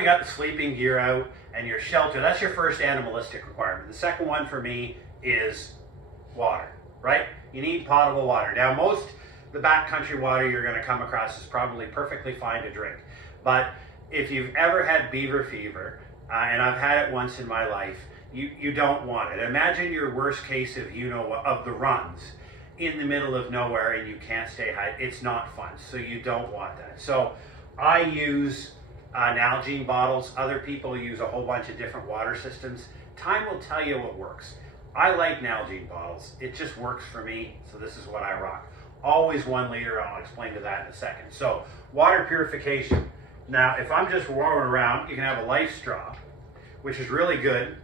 we got the sleeping gear out and your shelter, that's your first animalistic requirement. The second one for me is water, right? You need potable water. Now, most the backcountry water you're going to come across is probably perfectly fine to drink. But if you've ever had beaver fever, and I've had it once in my life, you don't want it. Imagine your worst case of of the runs in the middle of nowhere and you can't stay hydrated. It's not fun, so you don't want that. So I use Hygiene bottles. Other people use a whole bunch of different water systems. Time will tell you what works. I like Hygiene bottles. It just works for me, so this is what I rock. Always 1 liter. I'll explain to that in a second. So water purification. Now, if I'm just rolling around, you can have a life straw, which is really good.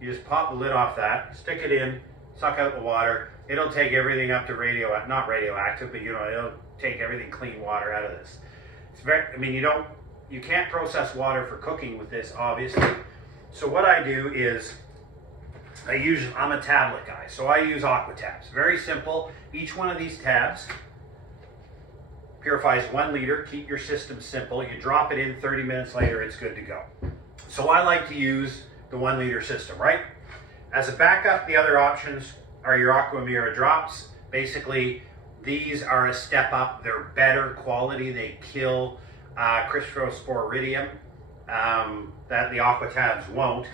You just pop the lid off that, stick it in, suck out the water. It'll take everything up to not radioactive, but it'll take everything clean water out of this. It's very, you can't process water for cooking with this, obviously. So what I do is, I'm a tablet guy, so I use aqua tabs. Very simple. Each one of these tabs purifies 1 liter. Keep your system simple. You drop it in, 30 minutes later, it's good to go. So I like to use the 1 liter system, right? As a backup, the other options are your Aquamira drops. Basically, these are a step up. They're better quality. They kill Cryptosporidium that the aqua tabs won't.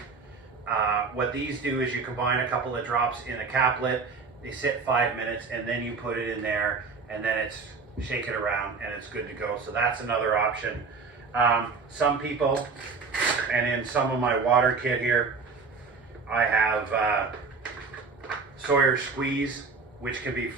What these do is you combine a couple of drops in a caplet, they sit 5 minutes, and then you put it in there, and then shake it around, and it's good to go. So that's another option. Some people, and in some of my water kit here, I have Sawyer Squeeze, which can be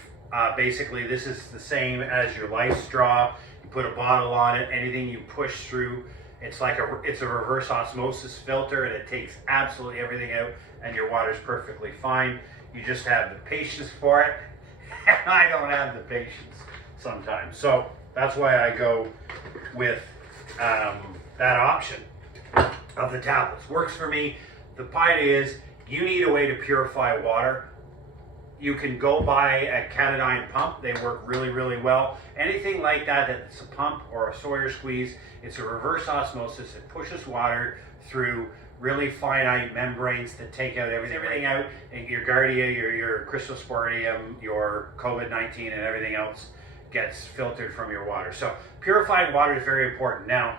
basically, this is the same as your life straw. You put a bottle on it, anything you push through, it's a reverse osmosis filter, and it takes absolutely everything out, and your water's perfectly fine. You just have the patience for it, and I don't have the patience sometimes. So that's why I go with that option of the tablets. Works for me. The point is, you need a way to purify water. You can go buy a Canoe pump. They work really, really well. Anything like that, that's a pump or a Sawyer Squeeze, it's a reverse osmosis. It pushes water through really finite membranes that take out everything out, and your Giardia, your Cryptosporidium, your COVID-19, and everything else gets filtered from your water. So purified water is very important. Now,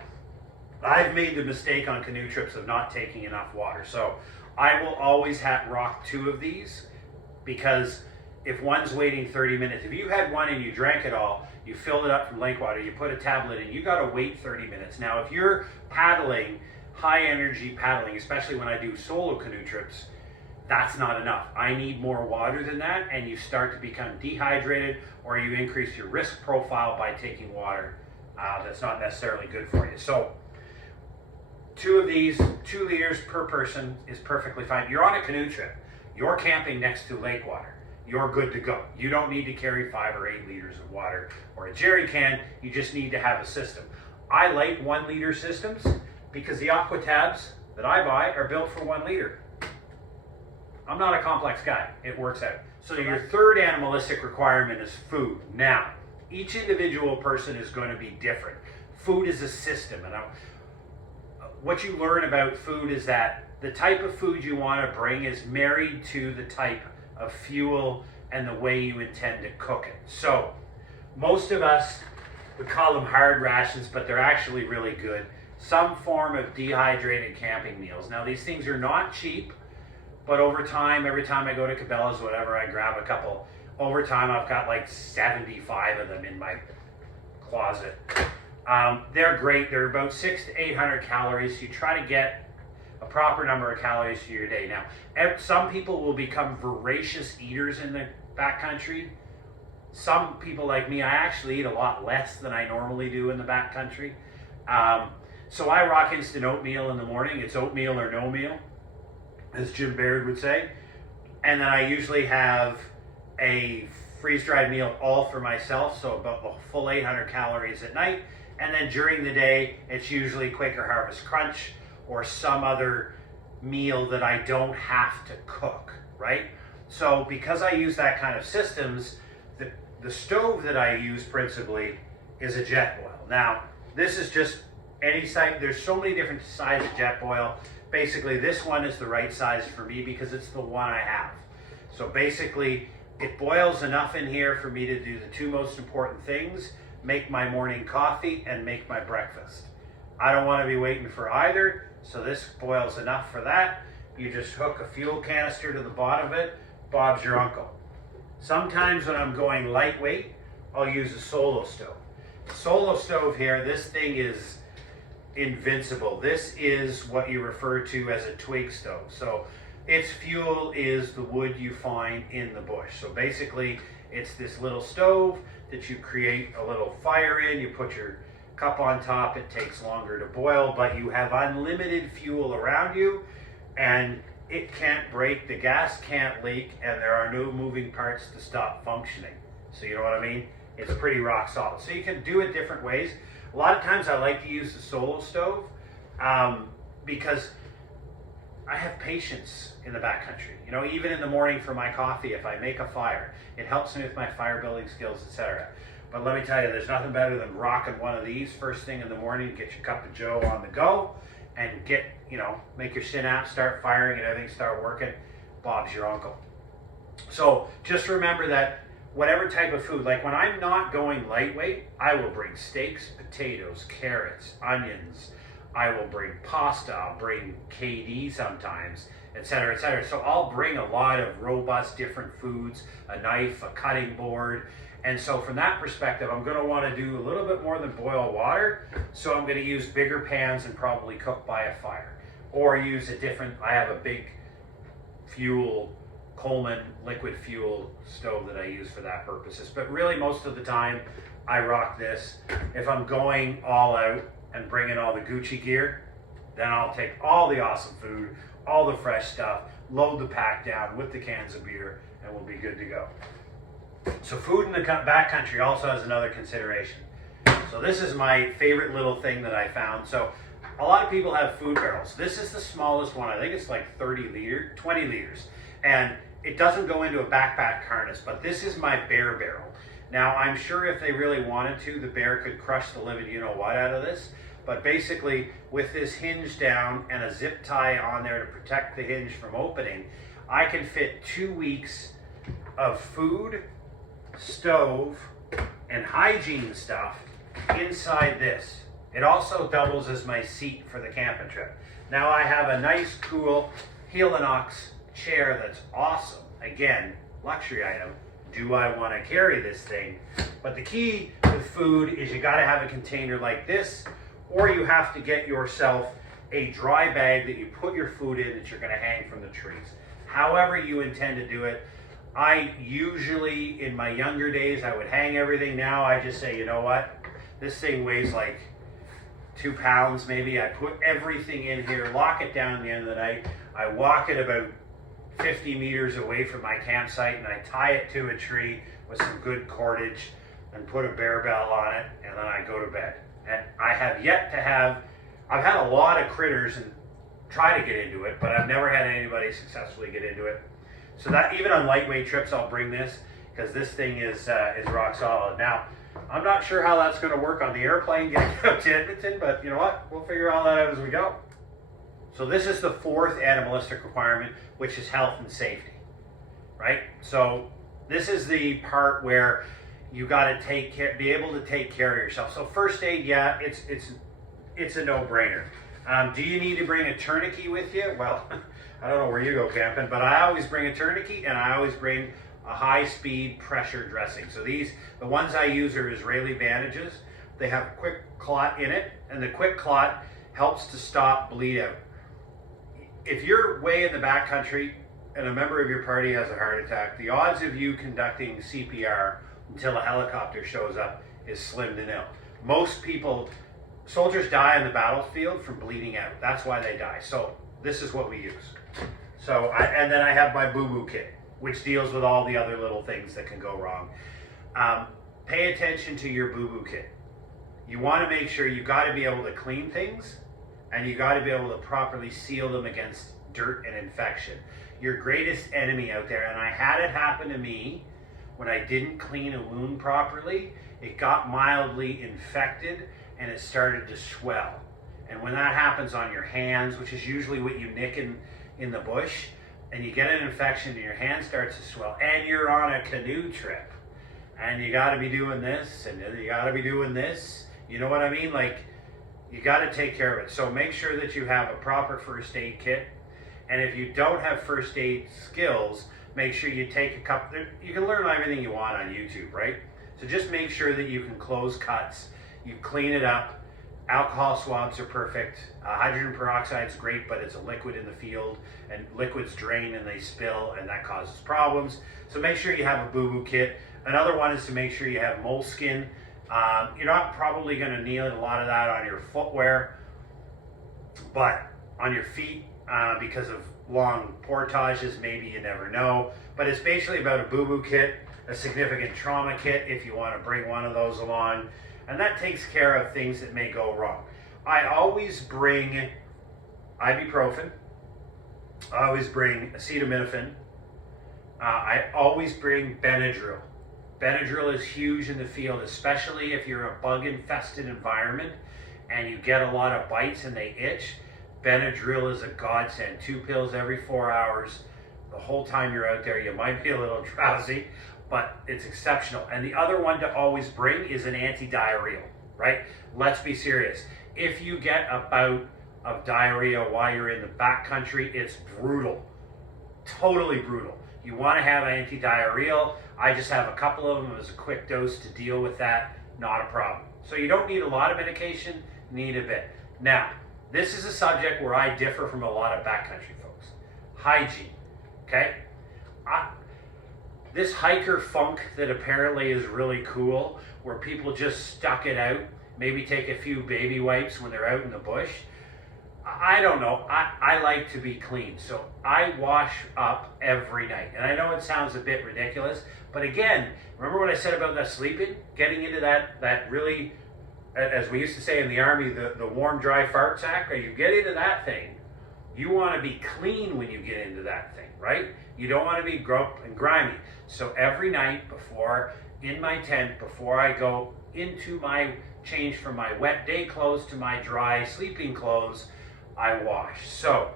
I've made the mistake on canoe trips of not taking enough water. So I will always rock 2 of these, because if one's waiting 30 minutes, if you had one and you drank it all, you filled it up from lake water, you put a tablet in, you got to wait 30 minutes. Now, if you're paddling, high energy paddling, especially when I do solo canoe trips, that's not enough. I need more water than that, and you start to become dehydrated, or you increase your risk profile by taking water that's not necessarily good for you. So 2 of these, 2 liters per person is perfectly fine. You're on a canoe trip. You're camping next to lake water. You're good to go. You don't need to carry 5 or 8 liters of water or a jerry can. You just need to have a system. I like 1 liter systems because the aqua tabs that I buy are built for 1 liter. I'm not a complex guy. It works out. So your third animalistic requirement is food. Now, each individual person is going to be different. Food is a system. And what you learn about food is that the type of food you want to bring is married to the type of fuel and the way you intend to cook it. So most of us would call them hard rations, but they're actually really good. Some form of dehydrated camping meals. Now, these things are not cheap, but over time, every time I go to Cabela's, whatever, I grab a couple. Over time, I've got like 75 of them in my closet. They're great. They're about 600 to 800 calories. You try to get a proper number of calories to your day. Now, some people will become voracious eaters in the backcountry. Some people like me, I actually eat a lot less than I normally do in the backcountry. So I rock instant oatmeal in the morning. It's oatmeal or no meal, as Jim Baird would say. And then I usually have a freeze-dried meal all for myself, so about a full 800 calories at night. And then during the day, it's usually Quaker Harvest Crunch or some other meal that I don't have to cook, right? So because I use that kind of systems, the stove that I use principally is a jet boil. Now, this is just any size. There's so many different sizes of jet boil. Basically, this one is the right size for me because it's the one I have. So basically, it boils enough in here for me to do the two most important things: make my morning coffee and make my breakfast. I don't want to be waiting for either, so this boils enough for that. You just hook a fuel canister to the bottom of it. Bob's your uncle. Sometimes when I'm going lightweight, I'll use a solo stove. The solo stove here, this thing is invincible. This is what you refer to as a twig stove. So its fuel is the wood you find in the bush. So basically, it's this little stove that you create a little fire in. You put your cup on top. It takes longer to boil, but you have unlimited fuel around you, and it can't break, the gas can't leak, and there are no moving parts to stop functioning. So you know what I mean? It's pretty rock solid. So you can do it different ways. A lot of times I like to use the solo stove because I have patience in the backcountry. You know, even in the morning for my coffee, if I make a fire, it helps me with my fire building skills, etc. But let me tell you, there's nothing better than rocking one of these first thing in the morning, get your cup of joe on the go, and get, you know, make your synapse start firing and everything start working. Bob's your uncle. So just remember that whatever type of food, like when I'm not going lightweight, I will bring steaks, potatoes, carrots, onions. I will bring pasta, I'll bring KD sometimes, etc., etc. So I'll bring a lot of robust different foods, a knife, a cutting board. And so from that perspective, I'm going to want to do a little bit more than boil water. So I'm going to use bigger pans and probably cook by a fire. Or use a different, I have a big fuel, Coleman liquid fuel stove that I use for that purposes. But really most of the time, I rock this. If I'm going all out and bringing all the Gucci gear, then I'll take all the awesome food, all the fresh stuff, load the pack down with the cans of beer, and we'll be good to go. So food in the backcountry also has another consideration. So this is my favorite little thing that I found. So a lot of people have food barrels. This is the smallest one. I think it's like 20 liters. And it doesn't go into a backpack harness, but this is my bear barrel. Now, I'm sure if they really wanted to, the bear could crush the living you-know-what out of this. But basically, with this hinge down and a zip tie on there to protect the hinge from opening, I can fit 2 weeks of food, stove, and hygiene stuff inside this. It also doubles as my seat for the camping trip. Now I have a nice, cool Helinox chair that's awesome. Again, luxury item. Do I want to carry this thing? But the key with food is you got to have a container like this, or you have to get yourself a dry bag that you put your food in that you're going to hang from the trees. However you intend to do it. I usually, in my younger days, I would hang everything. Now I just say, you know what? This thing weighs like 2 pounds maybe. I put everything in here, lock it down at the end of the night. I walk it about 50 meters away from my campsite, and I tie it to a tree with some good cordage and put a bear bell on it, and then I go to bed. And I have yet to have, I've had a lot of critters and try to get into it, but I've never had anybody successfully get into it. So that even on lightweight trips, I'll bring this because this thing is rock solid. Now, I'm not sure how that's going to work on the airplane getting out to Edmonton, but you know what? We'll figure all that out as we go. So this is the fourth animalistic requirement, which is health and safety, right? So this is the part where you got to be able to take care of yourself. So first aid, yeah, it's a no-brainer. Do you need to bring a tourniquet with you? Well, I don't know where you go camping, but I always bring a tourniquet, and I always bring a high-speed pressure dressing. So the ones I use are Israeli bandages. They have a quick clot in it, and the quick clot helps to stop bleed out. If you're way in the backcountry and a member of your party has a heart attack, the odds of you conducting CPR until a helicopter shows up is slim to nil. Most people, soldiers die on the battlefield from bleeding out. That's why they die. So this is what we use. So, and then I have my boo-boo kit, which deals with all the other little things that can go wrong. Pay attention to your boo-boo kit. You want to make sure you got to be able to clean things, and you got to be able to properly seal them against dirt and infection. Your greatest enemy out there, and I had it happen to me when I didn't clean a wound properly. It got mildly infected and it started to swell. And when that happens on your hands, which is usually what you nick in the bush, and you get an infection and your hand starts to swell, and you're on a canoe trip, and you got to be doing this, and you got to be doing this, you know what I mean? Like, you got to take care of it. So make sure that you have a proper first aid kit. And if you don't have first aid skills, make sure you take a couple. You can learn everything you want on YouTube, right? So just make sure that you can close cuts, you clean it up. Alcohol swabs are perfect. Hydrogen peroxide is great, but it's a liquid in the field, and liquids drain and they spill, and that causes problems. So make sure you have a boo-boo kit. Another one is to make sure you have moleskin. You're not probably going to need a lot of that on your footwear, but on your feet, because of long portages, maybe, you never know. But it's basically about a boo-boo kit, a significant trauma kit if you want to bring one of those along, and that takes care of things that may go wrong. I always bring ibuprofen, I always bring acetaminophen, I always bring Benadryl. Benadryl is huge in the field, especially if you're a bug-infested environment and you get a lot of bites and they itch. Benadryl is a godsend. 2 pills every 4 hours. The whole time you're out there, you might be a little drowsy, but it's exceptional. And the other one to always bring is an anti-diarrheal, right? Let's be serious. If you get a bout of diarrhea while you're in the backcountry, it's brutal, totally brutal. You want to have anti-diarrheal. I just have a couple of them as a quick dose to deal with that, not a problem. So you don't need a lot of medication, need a bit. Now, this is a subject where I differ from a lot of backcountry folks. Hygiene, okay? This hiker funk that apparently is really cool, where people just stuck it out, maybe take a few baby wipes when they're out in the bush. I don't know. I like to be clean, so I wash up every night. And I know it sounds a bit ridiculous, but again, remember what I said about that sleeping? Getting into that really, as we used to say in the Army, the warm, dry fart sack. Or you get into that thing, you want to be clean when you get into that thing, right? You don't want to be grump and grimy. So every night before, in my tent, before I go into my change from my wet day clothes to my dry sleeping clothes, I wash. So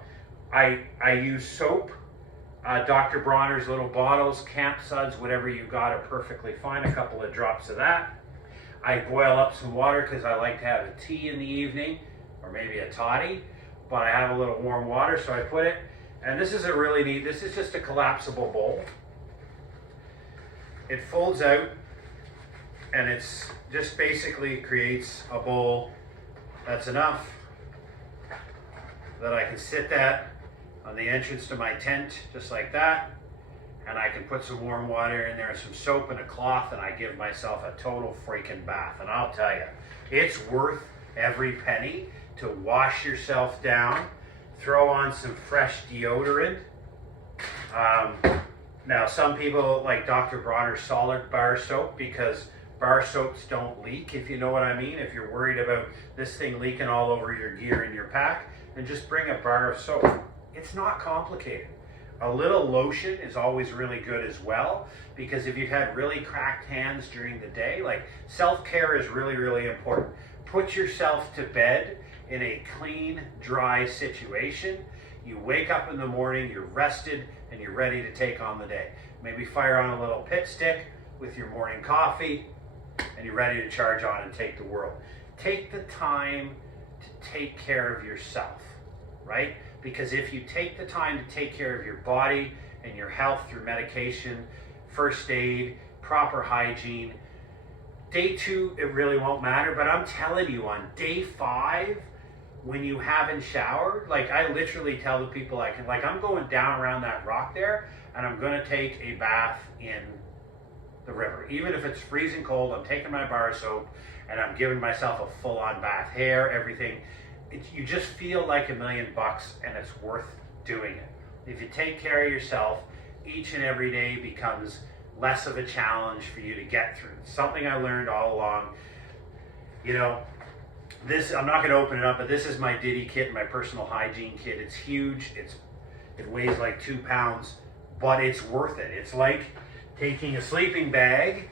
I use soap, Dr. Bronner's little bottles, Camp Suds, whatever you got are perfectly fine. A couple of drops of that. I boil up some water because I like to have a tea in the evening, or maybe a toddy, but I have a little warm water, so I put it. And this is a really neat, this is just a collapsible bowl. It folds out, and it's just basically creates a bowl that's enough that I can sit that on the entrance to my tent, just like that. And I can put some warm water in there, some soap and a cloth, and I give myself a total freaking bath. And I'll tell you, it's worth every penny to wash yourself down, throw on some fresh deodorant. Now, some people like Dr. Bronner's solid bar soap because bar soaps don't leak, if you know what I mean. If you're worried about this thing leaking all over your gear in your pack, then just bring a bar of soap. It's not complicated. A little lotion is always really good as well, because if you've had really cracked hands during the day, like, self-care is really, really important. Put yourself to bed in a clean, dry situation. You wake up in the morning, you're rested, and you're ready to take on the day. Maybe fire on a little pit stick with your morning coffee, and you're ready to charge on and take the world. Take the time to take care of yourself, right? Because if you take the time to take care of your body and your health through medication, first aid, proper hygiene, day 2, it really won't matter. But I'm telling you, on day 5, when you haven't showered, like, I literally tell the people I'm going down around that rock there, and I'm going to take a bath in the river. Even if it's freezing cold, I'm taking my bar soap, and I'm giving myself a full-on bath, hair, everything. You just feel like $1 million, and it's worth doing it. If you take care of yourself, each and every day becomes less of a challenge for you to get through. It's something I learned all along. You know, this, I'm not going to open it up, but this is my Diddy kit, my personal hygiene kit. It's huge. It weighs like 2 pounds, but it's worth it. It's like taking a sleeping bag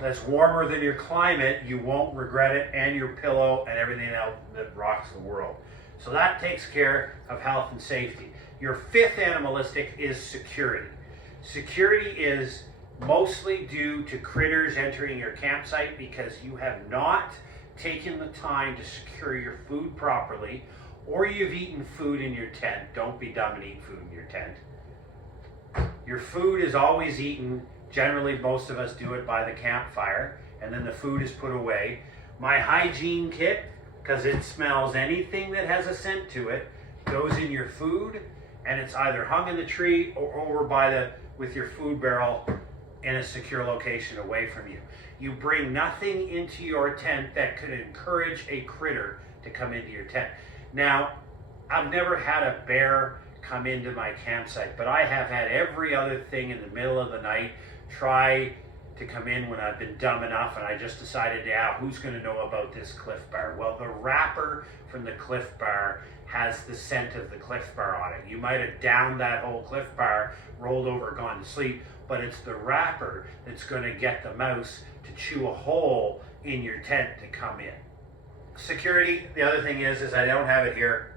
that's warmer than your climate, you won't regret it, and your pillow and everything else that rocks the world. So that takes care of health and safety. Your fifth animalistic is security. Security is mostly due to critters entering your campsite because you have not taken the time to secure your food properly, or you've eaten food in your tent. Don't be dumb and eat food in your tent. Your food is always eaten. Generally, most of us do it by the campfire, and then the food is put away. My hygiene kit, because it smells anything that has a scent to it, goes in your food, and it's either hung in the tree or over by with your food barrel in a secure location away from you. You bring nothing into your tent that could encourage a critter to come into your tent. Now, I've never had a bear come into my campsite, but I have had every other thing in the middle of the night try to come in when I've been dumb enough, and I just decided, yeah, who's going to know about this Cliff Bar? Well, the wrapper from the Cliff Bar has the scent of the Cliff Bar on it. You might have downed that whole Cliff Bar, rolled over, gone to sleep, but it's the wrapper that's going to get the mouse to chew a hole in your tent to come in. Security, the other thing is I don't have it here,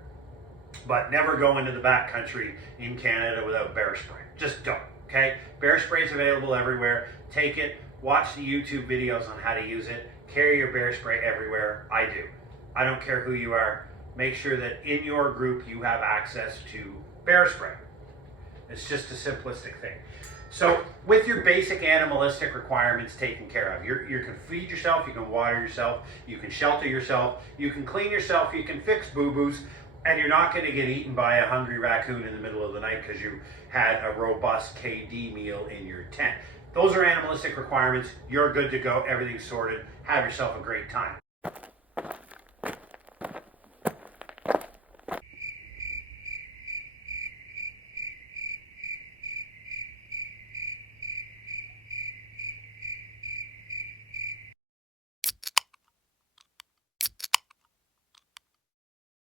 but never go into the backcountry in Canada without bear spray. Just don't, okay? Bear spray is available everywhere. Take it, watch the YouTube videos on how to use it, carry your bear spray everywhere. I do. I don't care who you are. Make sure that in your group you have access to bear spray. It's just a simplistic thing. So with your basic animalistic requirements taken care of, you can feed yourself, you can water yourself, you can shelter yourself, you can clean yourself, you can fix boo-boos, and you're not going to get eaten by a hungry raccoon in the middle of the night because you had a robust KD meal in your tent. Those are animalistic requirements. You're good to go. Everything's sorted. Have yourself a great time.